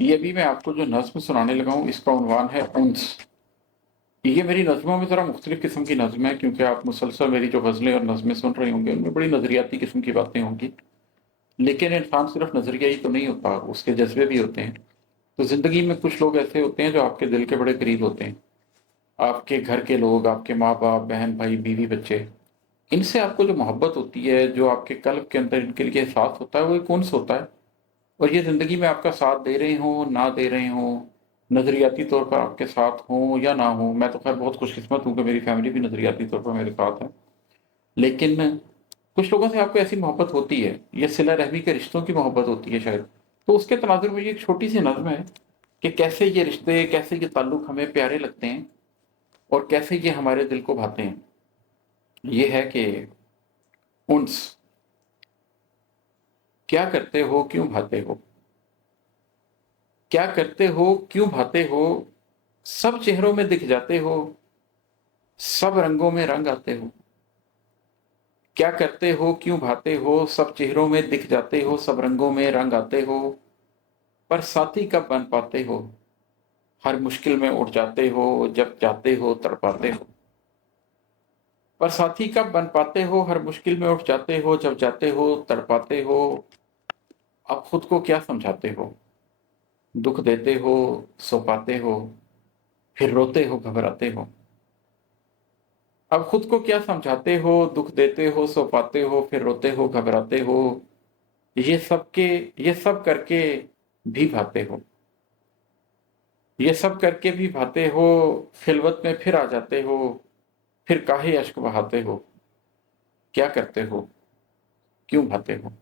ये अभी मैं आपको जो नज़्म सुनाने लगा हूँ इसका उन्वान है उन्स। ये मेरी नज़्मों में ज़रा मुख्तलिफ़ किस्म की नज़्म है, क्योंकि आप मुसलसल मेरी जो गज़लें और नज़्में सुन रहे होंगे उनमें बड़ी नज़रियाती किस्म की बातें होंगी। लेकिन इंसान सिर्फ नज़रिया ही तो नहीं होता, उसके जज्बे भी होते हैं। तो ज़िंदगी में कुछ लोग ऐसे होते हैं जो आपके दिल के बड़े करीब होते हैं। आपके घर के लोग, आपके माँ बाप, बहन भाई, बीवी बच्चे, इनसे आपको जो मोहब्बत होती है, जो आपके कल्ब के अंदर इनके लिए एहसास होता है, वो एक उन्स होता है। और ये ज़िंदगी में आपका साथ दे रहे हों, ना दे रहे हों, नज़रियाती तौर पर आपके साथ हों या ना हों। मैं तो ख़ैर बहुत खुशकिस्मत हूँ कि मेरी फ़ैमिली भी नज़रियाती तौर पर मेरे साथ है। लेकिन कुछ लोगों से आपको ऐसी मोहब्बत होती है, ये सिला रहमी के रिश्तों की मोहब्बत होती है शायद। तो उसके तनाज़ुर में ये एक छोटी-सी नज़्म है कि कैसे ये रिश्ते, कैसे ये ताल्लुक़ हमें प्यारे लगते हैं और कैसे ये हमारे दिल को भाते हैं। ये है कि उन्स, क्या करते हो, क्यों भाते हो? क्या करते हो, क्यों भाते हो? सब चेहरों में दिख जाते हो, सब रंगों में रंग आते हो। क्या करते हो, क्यों भाते हो? सब चेहरों में दिख जाते हो, सब रंगों में रंग आते हो। पर साथी कब बन पाते हो? हर मुश्किल में उठ जाते हो, जब जाते हो तड़पाते हो। पर साथी कब बन पाते हो? हर मुश्किल में उठ जाते हो, जब जाते हो तड़पाते हो। अब खुद को क्या समझाते हो? दुख देते हो, सो पाते हो, फिर रोते हो, घबराते हो। अब खुद को क्या समझाते हो? दुख देते हो, सो पाते हो, फिर रोते हो, घबराते हो। ये सब के ये सब करके भी भाते हो। ये सब करके भी भाते हो, खिलवत में फिर आ जाते हो, फिर काहे अश्क बहाते हो। क्या करते हो? क्यों भाते हो?